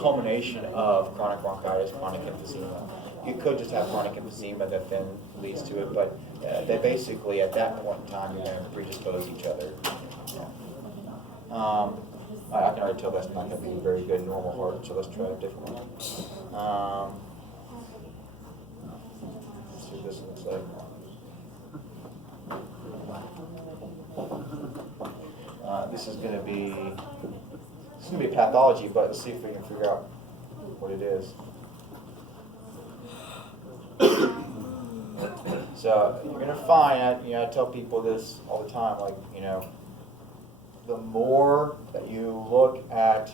culmination of chronic bronchitis, chronic emphysema. You could just have chronic emphysema that then leads to it, but they basically, at that point in time, you're going to predispose each other. I can already tell that's not going to be a very good normal heart, so let's try a different one. Let's see what this looks like. This is going to be pathology, but let's see if we can figure out what it is. So you're going to find, I tell people this all the time, like, the more that you look at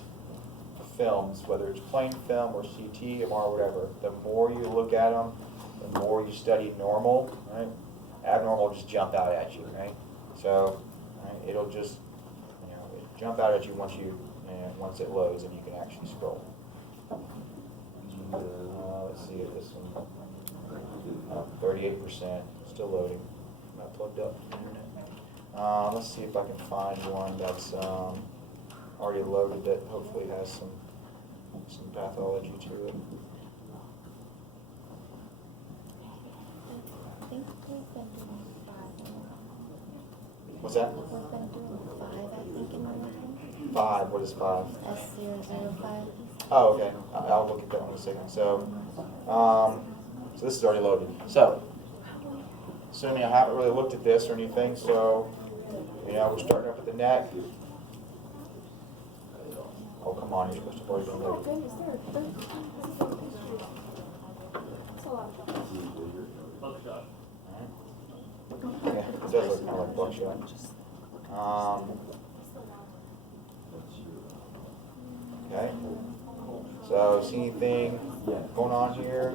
films, whether it's plain film or CT, MR, or whatever, the more you look at them, the more you study normal, right? Abnormal will just jump out at you, right? So it'll just it'll jump out at you once it loads and you can actually scroll. Let's see if this one, 38%, still loading. Not plugged up. Let's see if I can find one that's already loaded that hopefully has some pathology to it. I think we've been doing 5. What's that? We've been doing 5, I think, in one of them. 5. What is 5? S005. Oh, okay. I'll look at that one in a second. So this is already loaded. So, assuming I haven't really looked at this or anything, so we're starting up at the neck. Oh, come on, you're supposed to have already been loaded. Yeah, it does look kind of like buckshot. Okay. So, see anything going on here?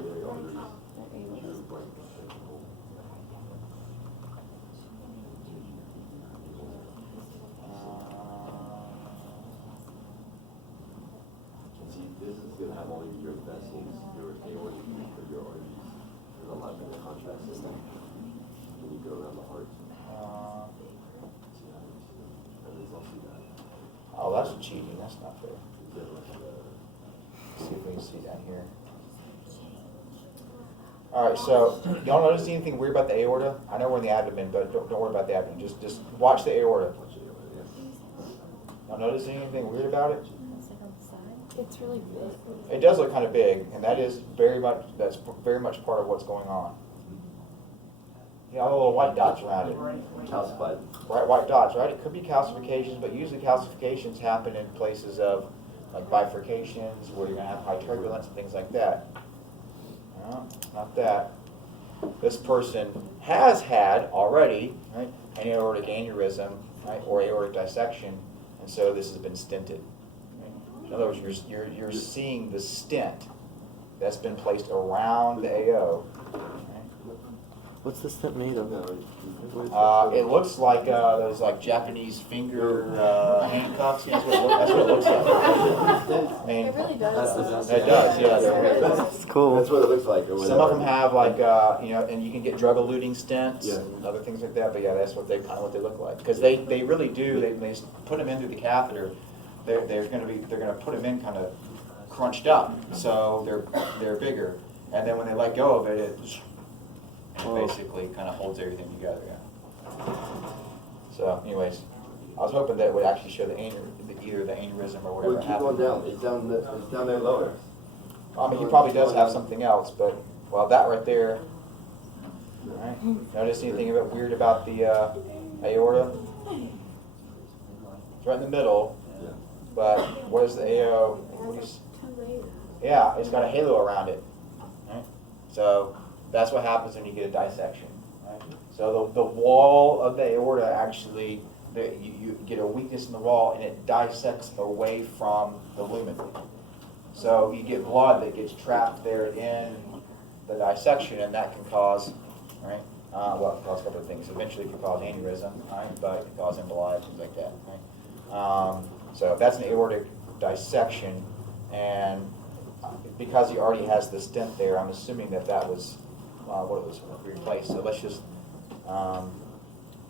This is going to have all your vessels, your aorta, your arteries. There's a lot better contrast system when you go around the heart. Oh, that's cheating. That's not fair. Let's see if we can see down here. All right, so y'all notice anything weird about the aorta? I know we're in the abdomen, but don't worry about the abdomen. Just watch the aorta. Y'all notice anything weird about it? It's really big. It does look kind of big, and that's very much part of what's going on. All the little white dots around it. Calcified. Right, white dots, right? It could be calcifications, but usually calcifications happen in places of like bifurcations where you're going to have high turbulence and things like that. No, not that. This person has had already, right, an aortic aneurysm, right, or aortic dissection, and so this has been stented. Right? In other words, you're seeing the stent that's been placed around the AO. What's this stent made of? It looks like those like Japanese finger handcuffs. That's what it looks like. I mean, It really does. It does, yeah. That's cool. That's what it looks like. Some of them have like and you can get drug-eluting stents Yeah. and other things like that. But yeah, that's what they look like because they really do. They put them in through the catheter. They're going to put them in kind of crunched up, so they're bigger. And then when they let go of it, it basically kind of holds everything together. Yeah. So, anyways, I was hoping that it would actually show either the aneurysm or whatever Keep happened. going down. It's down there lower. I mean, he probably does have something else, but well, that right there. All right. Notice anything weird about the aorta? It's right in the middle, but what is the AO? Yeah, it's got a halo around it. Right? So that's what happens when you get a dissection. Right? So the wall of the aorta actually, you get a weakness in the wall and it dissects away from the lumen. So you get blood that gets trapped there in the dissection, and that can cause, right? It can cause a couple of things. Eventually, it can cause aneurysm, right? But it can cause emboli, things like that, right? So that's an aortic dissection, and because he already has the stent there, I'm assuming that was what it was replaced. So let's just,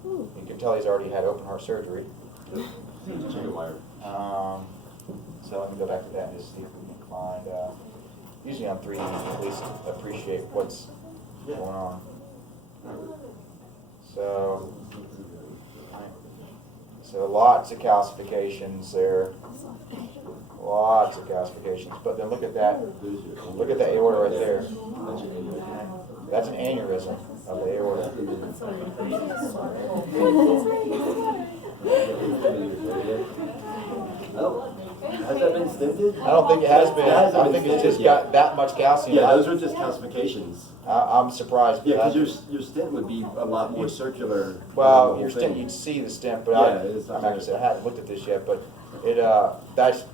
you can tell he's already had open heart surgery. Chicken wire. So let me go back to that and just see if we can mind. Usually on 3D, you can at least appreciate what's going on. So lots of calcifications there. Lots of calcifications. But then look at that. Look at the aorta right there. That's an aneurysm of the aorta. Oh, has that been stented? I don't think it has been. I think it's just got that much calcium. Yeah, those are just calcifications. I'm surprised. Yeah, because your stent would be a lot more circular. Well, your stent, you'd see the stent, but Yeah, it is. I'm not gonna say I haven't looked at this yet, but it that's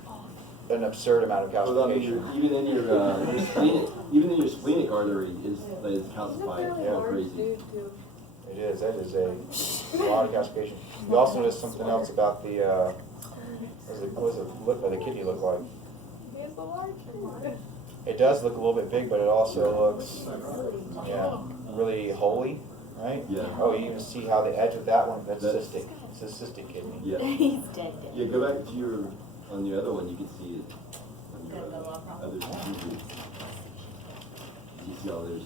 an absurd amount of Well, I mean, calcification. even in your splenic artery is calcified. Yeah. Crazy. It is. That is a lot of calcification. You also notice something else about the what does the lip of the kidney look like? It does look a little bit big, but it also looks, really holy, right? Yeah. Oh, you even see how the edge of that one, that's cystic. It's a cystic kidney. Yeah. He's dead. Yeah, go back to on the other one, you can see it. On your other computer. You see all those.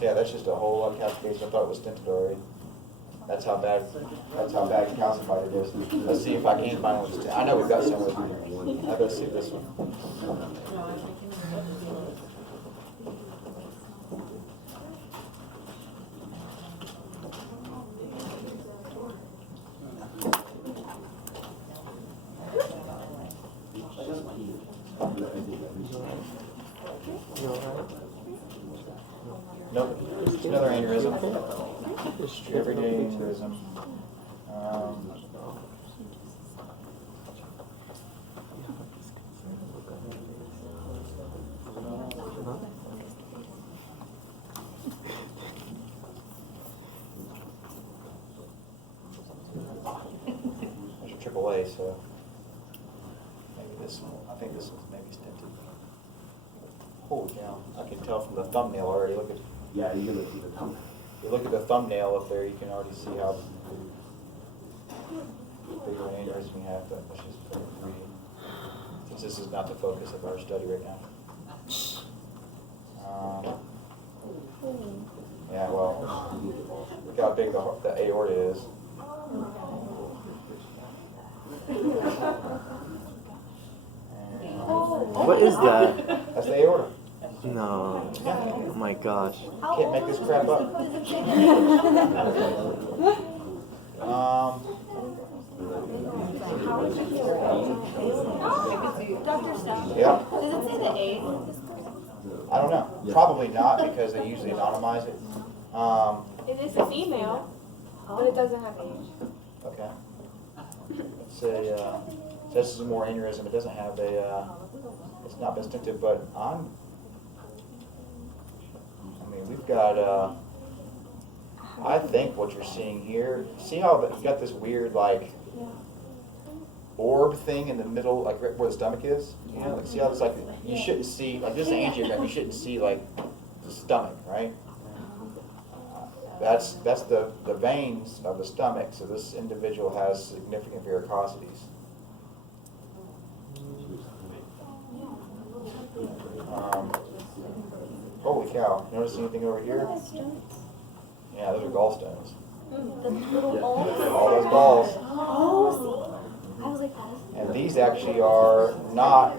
Yeah, that's just a whole lot of calcification. I thought it was stented already. That's how bad calcified it is. Let's see if I can find one. I know we've got some with me. Let's see this one. Nope, it's another aneurysm. Everyday aneurysm. There's a AAA, so maybe this one. I think this one's maybe stented. Holy cow! I can tell from the thumbnail already. Look at. Yeah, you can see the thumbnail. You look at the thumbnail up there, you can already see how big of an aneurysm we have, but let's just put it in 3D. Since this is not the focus of our study right now. Yeah, well, look how big the aorta is. What is that? That's the aorta. No. Oh my gosh. Can't make this crap up. Dr. Stone, Yeah, does it say the age? I don't know. Probably not because they usually anonymize it. It is a female, but it doesn't have age. Okay. It's a, so this is more aneurysm. It doesn't have a, it's not been stented, but we've got, I think what you're seeing here, see how you got this weird, like, orb thing in the middle, like right where the stomach is? You know, like, see how it's like, you shouldn't see, like, this is an angiogram, you shouldn't see, like, the stomach, right? That's the veins of the stomach, so this individual has significant varicosities. Holy cow, you notice anything over here? Yeah, those are gallstones. The little balls? All those balls. Oh, see? I was like, And these actually are not,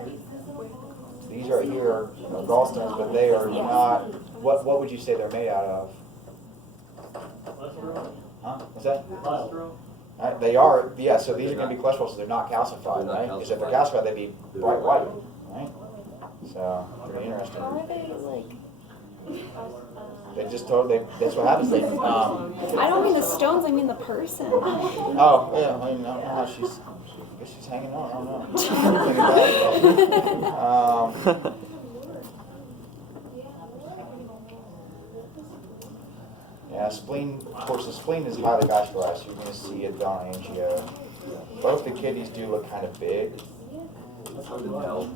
these right here are gallstones, but they are not, what would you say they're made out of? Huh? What's that? They are, yeah, so these are going to be cholesterol, so they're not calcified, right? Because if they're calcified, they'd be bright white, right? So, pretty interesting. how are they like? They just totally, that's what happens. They, I don't mean the stones, I mean the person. oh, yeah, I don't know how I guess she's hanging on, I don't know. Yeah, spleen, of course, the spleen is highly vascularized, so you're going to see it on angio. Both the kidneys do look kind of big. That's hard to tell.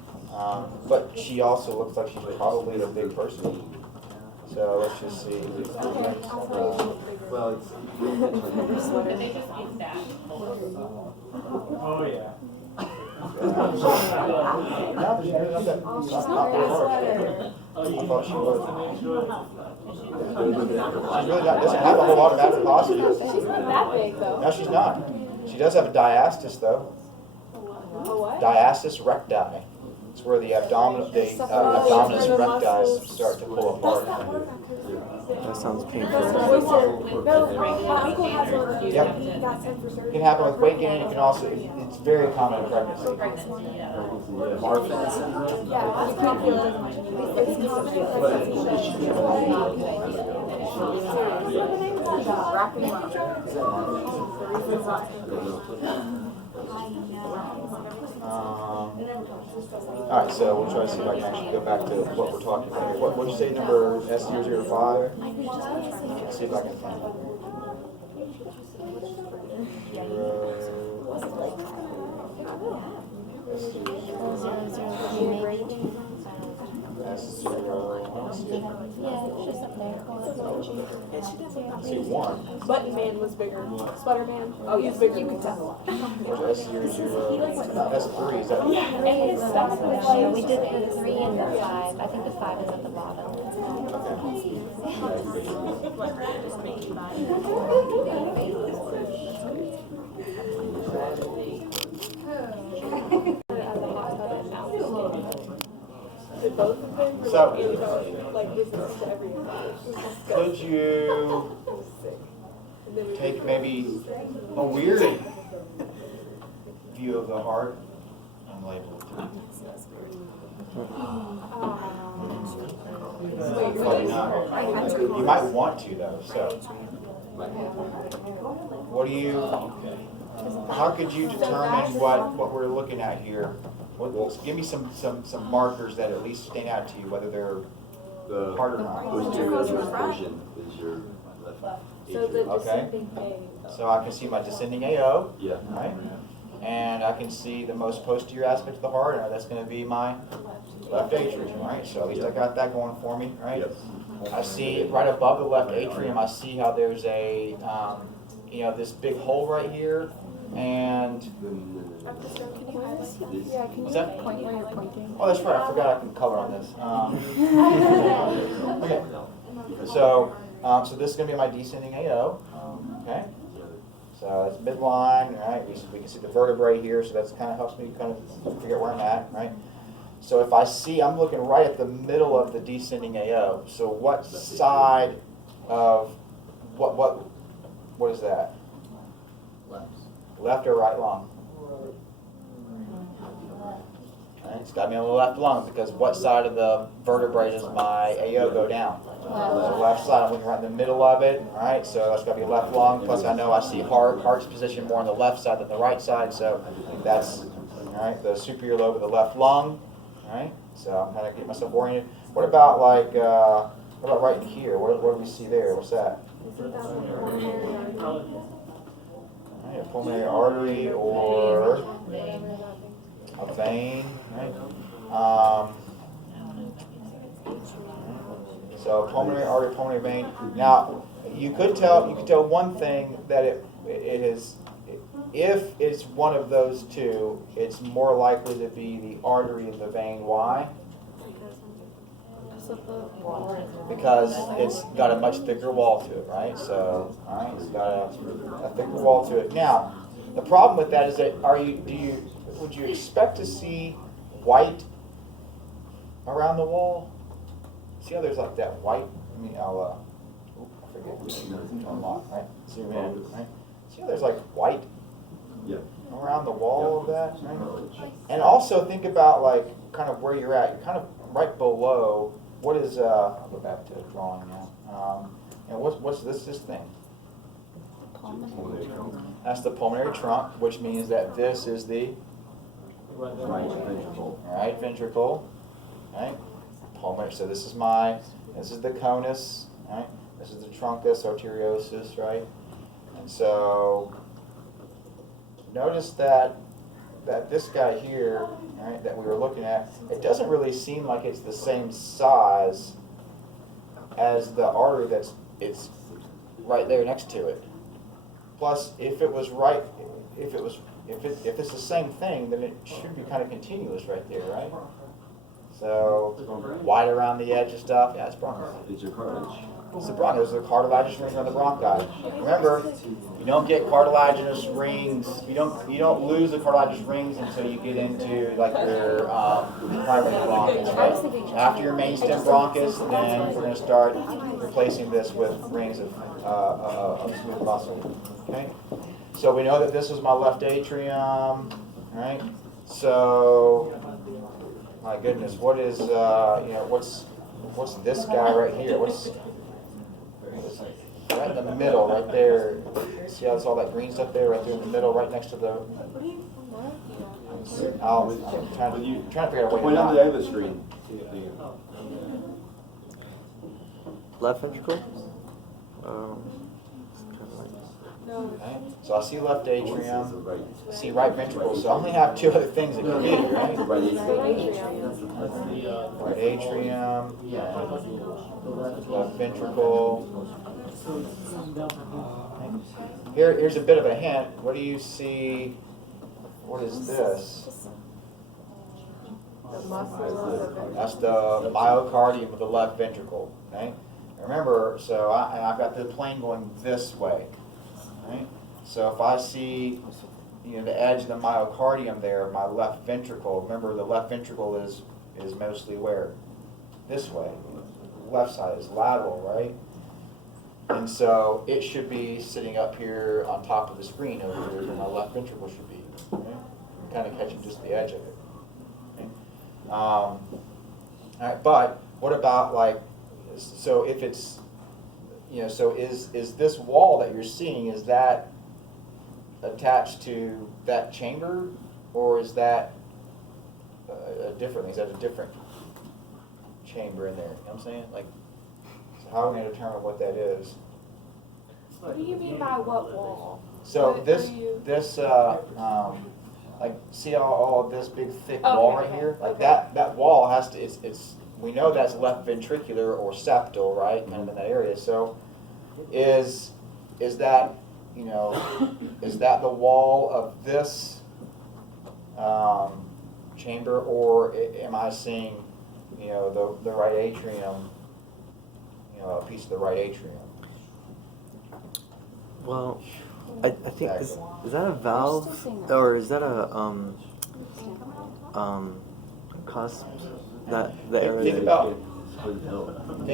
But she also looks like she's probably a big person. So let's just see. Well, it's. They just use that. Oh, yeah. she's really not that. She's not wearing a sweater. I thought she was. She's really not, doesn't have a whole lot of adiposity. She's not that big though. No, she's not. She does have a diastasis though. A what? Diastasis recti. It's where the abdominus recti start to pull apart. That sounds No, painful. my uncle has one of those. Yep. He got sent for It surgery. can happen with weight gain. It can also, it's very common in pregnancy. Yeah, you can't feel it as much. It's common in pregnancy. Wrapping up. All right, so we'll try to see if I can actually go back to what we're talking about here. What did you say, number S005? Let's see if I can find it. See, one. Button man was bigger. Sweater man. Oh, he's bigger. You could tell. Where's S0? S3, is that? And his stuff was Yeah, we did the 3 and the 5. I think the 5 is at the bottom. Did both of them? So- Like resist to every infection. Could you And then we take maybe a weird view of the heart and label it? Probably not. You might want to though, so. What do you, how could you determine what we're looking at here? Give me some markers that at least stand out to you, whether they're The hard or not. posterior portion is your left So the atrium. Okay. descending vein. So I can see my descending AO, Yeah. right? And I can see the most posterior aspect of the heart, and that's gonna be my left atrium, right? So at least I got that going for me, right? Yes. I see right above the left atrium, I see how there's a, this big hole right here, and, Can you hide this? Yeah, can What's you that? point where you're pointing? oh, that's right, I forgot I can color on this. Okay, so this is gonna be my descending AO, okay? So it's midline, right? We can see the vertebrae here, so that's kind of helps me kind of figure out where I'm at, right? So if I see, I'm looking right at the middle of the descending AO. So what side of what is that? Left or right lung? Right, it's got to be on the left lung because what side of the vertebrae does my AO go down? The left side. I'm looking right in the middle of it. All right, so that's got to be left lung. Plus, I know I see heart's position more on the left side than the right side. So that's all right. The superior lobe of the left lung. All right. So I'm kind of getting myself oriented. What about what about right in here? What do we see there? What's that? All right, a pulmonary artery or a vein, right? So pulmonary artery, pulmonary vein. Now, you could tell one thing that it is, if it's one of those two, it's more likely to be the artery and the vein. Why? Because it's got a much thicker wall to it, right? So, all right, it's got a thicker wall to it. Now, the problem with that is that would you expect to see white around the wall? See how there's like that white? I forget. Unlock, right? Zoom in, right? See how there's like white Yeah. around the wall of that, right? And also think about like kind of where you're at. You're kind of right below. What is? I'll go back to the drawing now. And what's this thing? That's the pulmonary trunk, which means that this is the Right ventricle. right ventricle, right? Pulmonary. So this is the conus, right? This is the truncus arteriosus, right? And so notice that this guy here, right, that we were looking at, it doesn't really seem like it's the same size as the artery it's right there next to it. Plus, if it was if it's the same thing, then it should be kind of continuous right there, right? So, white around the edge of stuff, yeah, it's bronchi. It's your cartilage. It's the bronchi, those are the cartilaginous rings around the bronchi. Remember, you don't get cartilaginous rings, you don't lose the cartilaginous rings until you get into like your primary bronchus, right? After your main stem bronchus, then we're going to start replacing this with rings of smooth muscle, okay? So we know that this is my left atrium, right? So, my goodness, what is, what's this guy right here? What's right in the middle, right there? See how it's all that green stuff there, right there in the middle, right next to the. I'm trying to figure out a way to. Point out the other screen. Left ventricle? Okay. So I see left atrium, Right. I see right ventricle, so I only have two other things it could be, right? Right. Right atrium, left ventricle. Here's a bit of a hint. What do you see? What is this? That's the myocardium of the left ventricle. Okay. Remember, so I've got the plane going this way. Right. So if I see, the edge of the myocardium there, my left ventricle. Remember, the left ventricle is mostly where? This way. Left side is lateral, right? And so it should be sitting up here on top of the screen over here where my left ventricle should be. Right? Kind of catching just the edge of it. Okay? All right, but what about so if it's, so is this wall that you're seeing, is that attached to that chamber, or is that a different thing? Is that a different chamber in there? You know what I'm saying? So how are we going to determine what that is? What do you mean by what wall? So What this, are you- see all this big thick Okay, wall right okay, here? Like okay. that wall has to, we know that's left ventricular or septal, right? Kind of in that area. So is that, is that the wall of this chamber, or am I seeing, the right atrium, a piece of the right atrium? Well, I think is that a still valve seeing that. or is that a cusp? That the area. Think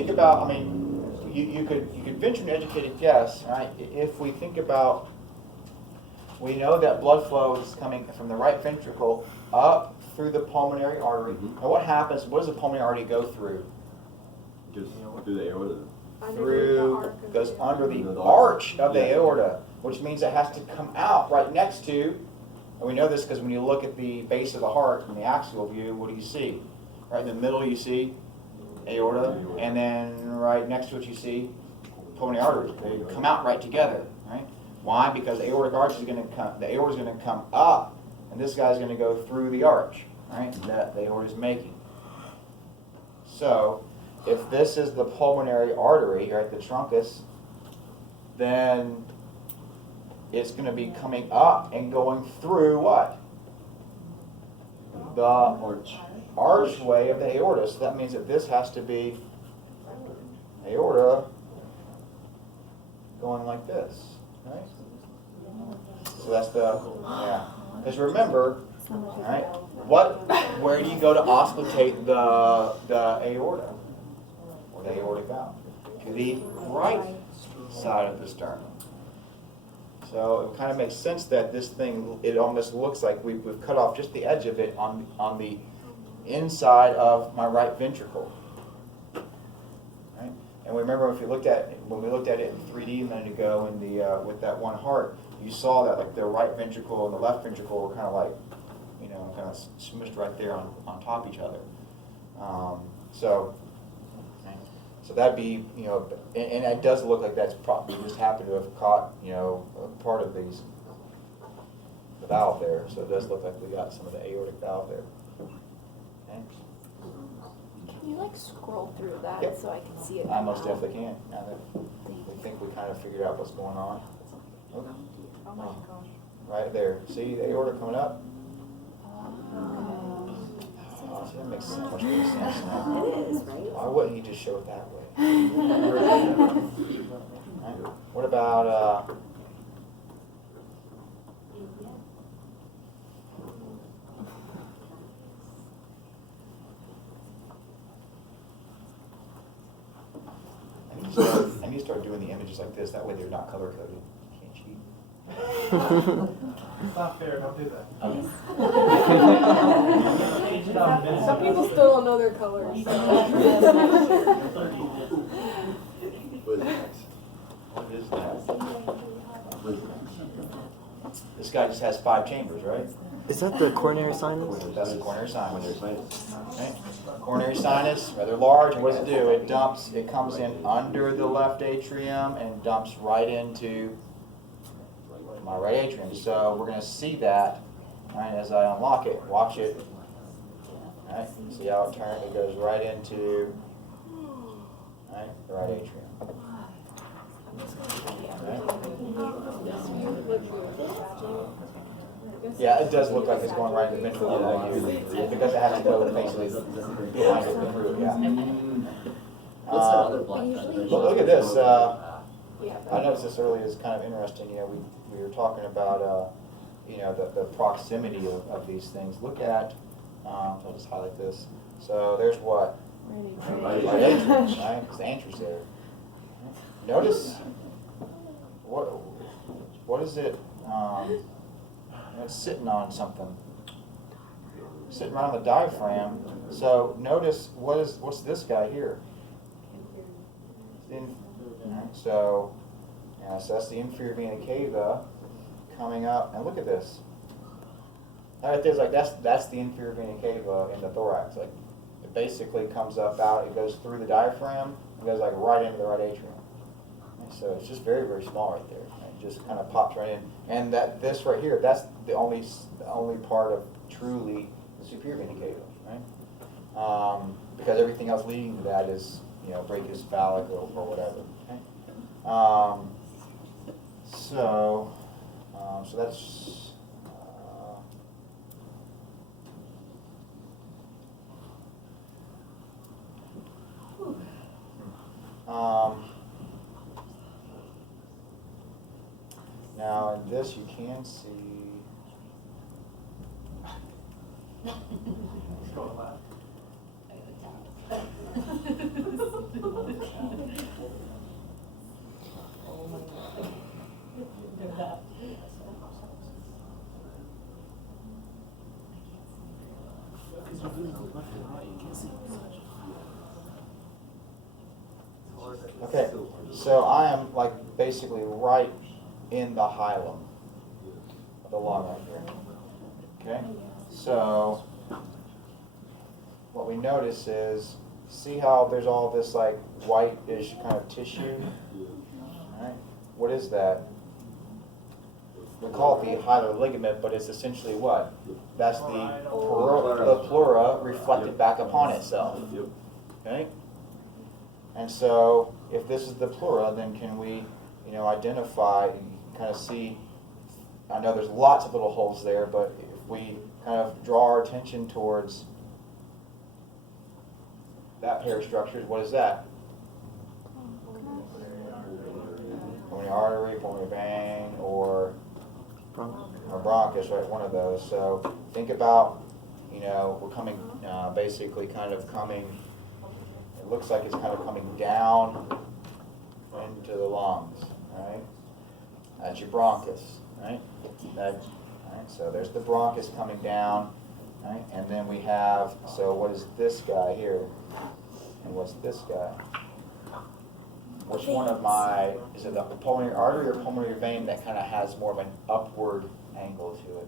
that- about, I mean, you could venture an educated guess, right? If we think about, we know that blood flow is coming from the right ventricle up through the pulmonary artery. Mhm. And what happens, what does the pulmonary artery go through? Just through the aorta. Goes under the arch of the aorta, which means it has to come out right next to, and we know this because when you look at the base of the heart from the axial view, what do you see? Right in the middle you see aorta, and then right next to it you see pulmonary arteries. They come out right together, right? Why? Because the aortic arch is going to come, the aorta is going to come up, and this guy's going to go through the arch, right? That the aorta is making. So, if this is the pulmonary artery, right, the truncus, then it's going to be coming up and going through what? The archway of the aorta. So that means that this has to be aorta going like this, right? So that's because remember, all right, where do you go to auscultate the aorta? Or the aortic valve? To the right side of the sternum. So it kind of makes sense that this thing, it almost looks like we've cut off just the edge of it on the inside of my right ventricle. Right? And remember, when we looked at it in 3D a minute ago in the with that one heart, you saw that like the right ventricle and the left ventricle were kind of like, kind of smushed right there on top of each other. So that'd be, and it does look like that's probably just happened to have caught, a part of the valve there. So it does look like we got some of the aortic valve there. Okay. Can you scroll through that Yep. so I can see it? I most definitely can. Now that we think we kind of figured out what's going on. Okay. Oh my gosh. right there. See the aorta coming up? Oh, see, that makes so much more sense now. It is, right? Why wouldn't he just show it that way? Right? What about, I need to start doing the images like this. That way they're not color coded. Can't cheat. It's not fair, don't do that. Some people still don't know their colors. What is that? This guy just has 5 chambers, right? Is that the coronary sinus? That's the coronary sinus. Okay. Coronary sinus, rather large, and what does it do? It comes in under the left atrium and dumps right into my right atrium. So we're going to see that, right, as I unlock it. Watch it. Right? See how it turns? It goes right into, right, the right atrium. Right? Yeah, it does look like it's going right in the ventricle because it has to go basically behind it and through. Yeah. Look at this. I noticed this earlier is kind of interesting. You know, we were talking about you know, the proximity of these things. Look at. I'll just highlight this. So there's what? Right atrium, right? It's the anter's there. Notice what is it? It's sitting on something. Sitting around the diaphragm. So notice what's this guy here? So that's the inferior vena cava coming up, and look at this. Right there's like that's the inferior vena cava in the thorax. Like it basically comes up out. It goes through the diaphragm and goes like right into the right atrium. And so it's just very, very small right there. It just kind of pops right in. And this right here, that's the only part of truly the superior vena cava, right? Because everything else leading to that is, you know, brachiocephalic or whatever. Okay? So that's. Now in this you can see. It's going loud. Okay, so I am like basically right in the hilum of the lung right here. Okay, so what we notice is, see how there's all this like whitish kind of tissue? All right, what is that? We call it the hilar ligament, but it's essentially what? That's the pleura reflected back upon itself. Okay? And so, if this is the pleura, then can we, you know, identify, kind of see, I know there's lots of little holes there, but if we kind of draw our attention towards that pair of structures, what is that? Pulmonary artery, pulmonary vein, or bronchus, right? One of those. So think about, you know, we're coming, basically kind of coming, it looks like it's kind of coming down into the lungs, right? That's your bronchus, right? Right? So there's the bronchus coming down, right? And then we have, so what is this guy here? And what's this guy? Which one of my, is it the pulmonary artery or pulmonary vein that kind of has more of an upward angle to it?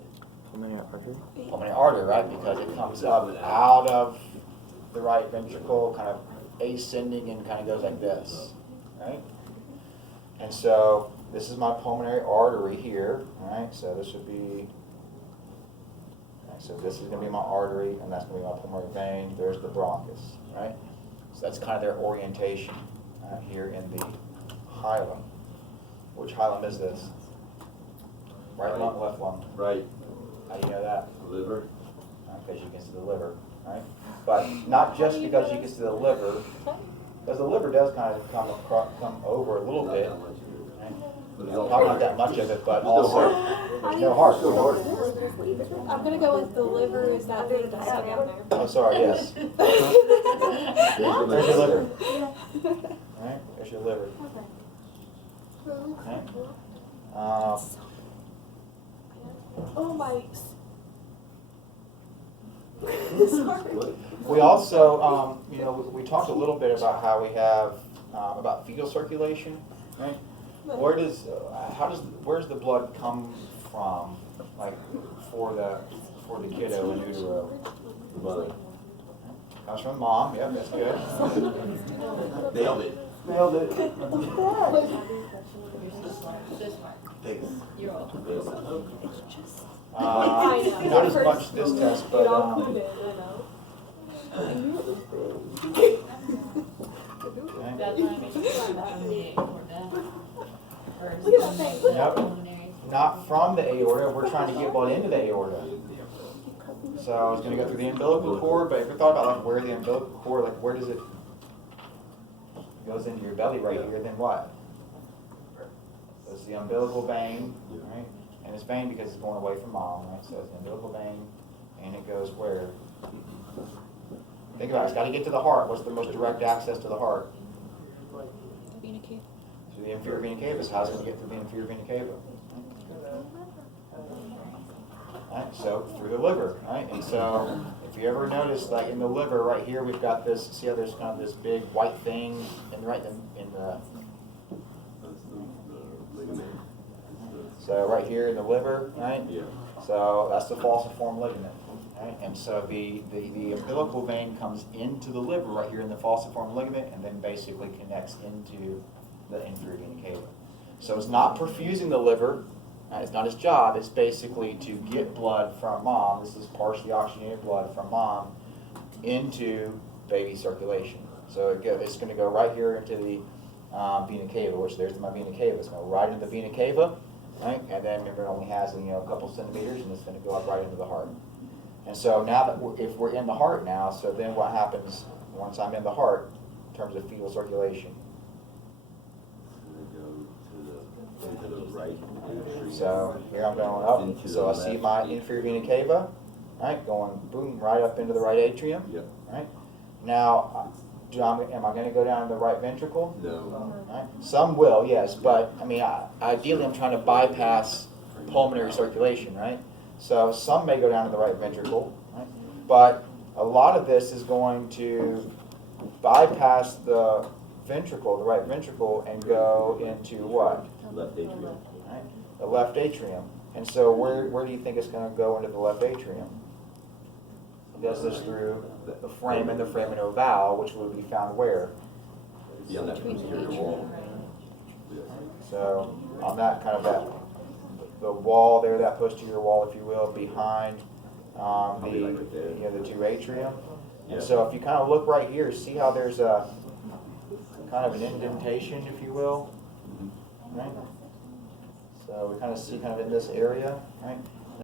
Pulmonary artery? Pulmonary artery, right? Because it comes up out of the right ventricle, kind of ascending and kind of goes like this, right? And so this is my pulmonary artery here, right? So this would be, so this is going to be my artery, and that's going to be my pulmonary vein. There's the bronchus, right? So that's kind of their orientation here in the hilum. Which hilum is this? Right lung, left lung. Right, How do you know that? liver. Because you can see the liver, right? But not just because you can see the liver, because the liver does kind of come over a little Not bit. that much of it. Right? But it's Probably not that much of it, but also there's no heart. I'm gonna go with the liver is that thing that's stuck down there. Oh, sorry, yes. There's your liver. Alright, there's your liver. Okay. Oh my. We also, you know, we talked a little bit about how we have, about fetal circulation, right? Where's the blood come from, like, for the kiddo in utero? The mother. Comes from mom, yep, that's good. Nailed it. Nailed it. Not as much this test, but, okay. Nope, not from the aorta, we're trying to get blood into the aorta. So it's gonna go through the umbilical cord, but if you thought about like where the umbilical cord, like where does it, goes into your belly right here, then what? So it's the umbilical vein, right? And it's vein because it's going away from mom, right? So it's the umbilical vein, and it goes where? Think about it, it's gotta get to the heart. What's the most direct access to the heart? Through the inferior vena cava. So how's it gonna get through the inferior vena cava? Right, so through the liver, right? And so if you ever notice, like in the liver right here, we've got this, see how there's kind of this big white thing in the so right here in the liver, right? Yeah. So that's the falciform ligament, right? And so the umbilical vein comes into the liver right here in the falciform ligament and then basically connects into the inferior vena cava. So it's not perfusing the liver. It's not his job. It's basically to get blood from mom. This is partially oxygenated blood from mom into baby circulation. So it's going to go right here into the vena cava, which there's my vena cava. It's going to go right into the vena cava, right? And then remember, it only has a couple centimeters, and it's going to go up right into the heart. And so now that if we're in the heart now, so then what happens once I'm in the heart in terms of fetal circulation? Into the right. So here I'm going up. So I see my inferior vena cava, right, going boom right up into the right atrium. Yep. Right. Now, am I going to go down in the right ventricle? No. Right. Some will, yes, but I mean, ideally, I'm trying to bypass pulmonary circulation, right? So some may go down to the right ventricle, right? But a lot of this is going to bypass the ventricle, the right ventricle, and go into what? Left atrium. Right? The left atrium. And so where do you think it's going to go into the left atrium? It does this through the foramen, the foramen ovale, which would be found where? Yeah, on that posterior wall. Yes. So on that kind of the wall there, that posterior wall, if you will, behind the two atrium. Yeah. And so if you kind of look right here, see how there's a kind of an indentation, if you will, right? So we kind of see kind of in this area, right?